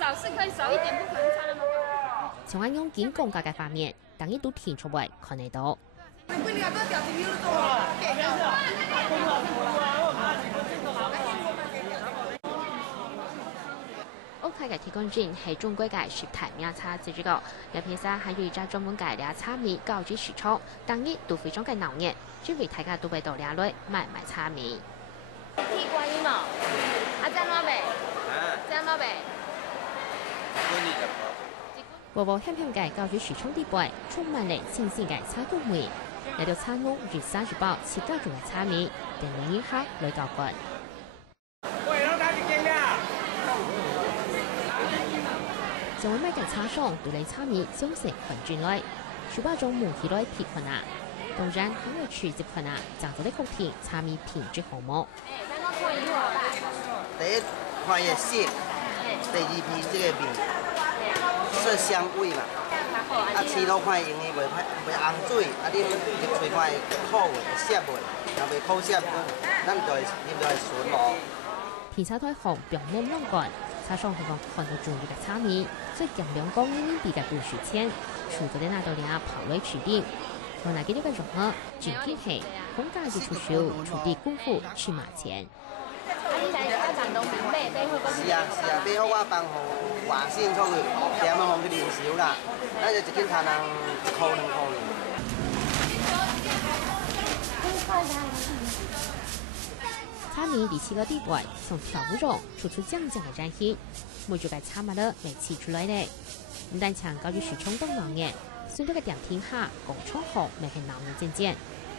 少是可以少一点，不可能差那么多。从安用警公家嘅方面，当然都提出嚟看得到。屋企嘅鐵杆磚係中國嘅雪台名車自主個，有片沙還有一家專門嘅掠車米高級市場，當日都非常嘅鬧熱，準備大家都會到掠來買車米。鐵觀音嘛，這樣攞未？這樣攞未？和和香香嘅高級市場地位，充滿了新鮮嘅車工味。嚟到餐屋月30包切家種嘅車米，定你一刻來搞滾。仲會買嘅車商對你車米相成混轉來，數百種無起來撇困啊！當然還會處接困啊，漲咗啲空田車米品質好冇。第一看嘅色，第二片這個味，色香味嘛。啊，吃落看用嘅袂紅水，啊你入嘴看苦味、澀味，若袂苦澀，咱就會啉就會順咯。片車台紅表面亮幹。車商希望看到中意嘅車米，所以盡量講呢邊嘅半數錢，除咗啲拿到兩跑來處理。原來佢呢個融合，轉天氣，空家嘅出售，處理功夫去買錢。是啊，買好我幫華先出去，點樣幫佢練少啦，咱就一斤賺人1塊2塊。車米離奇個地位，從調不中處出醬醬嘅戰氣，每做嘅車米咧未切出來咧。唔但強高於市場東鬧嘅，雖然個店天下工廠行未係鬧嘅漸漸，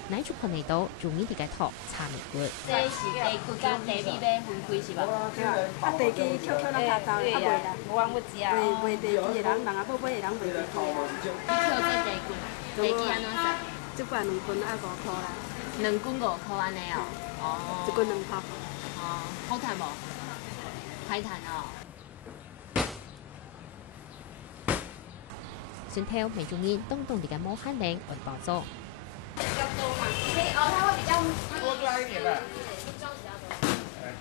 乃做看得到容易啲嘅托車米骨。這是地骨甲地米要分開是吧？啊，地基悄悄那下走，啊袂啦，我講不知啊。賣地基嘅人，人啊，買嘅人賣地基啊。挑這地骨，地基安怎算？一罐2斤啊5塊啦。2斤5塊安尼哦。哦。一斤2塊。哦，好賺無？歹賺哦。蒜頭美中意東東啲嘅摩漢嶺揾包裝。它會比較多抓一點的，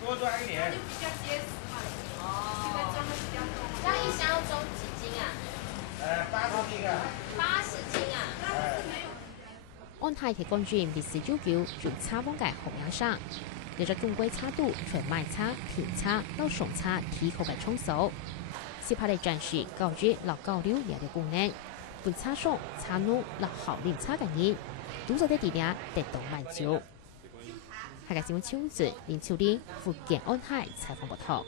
多抓一點。哦。這樣一箱要裝幾斤啊？80斤啊。80斤啊。安泰鐵杆磚歷史悠久，做車幫嘅紅眼生，有咗中規車度全賣車、停車、到送車提高嘅衝手，是拍嚟展示高級落高流嘢嘅功能，本車商車奴落好練車嘅人，都做啲地點得到滿足。下個新聞超子林秋玲福建安泰採訪報道。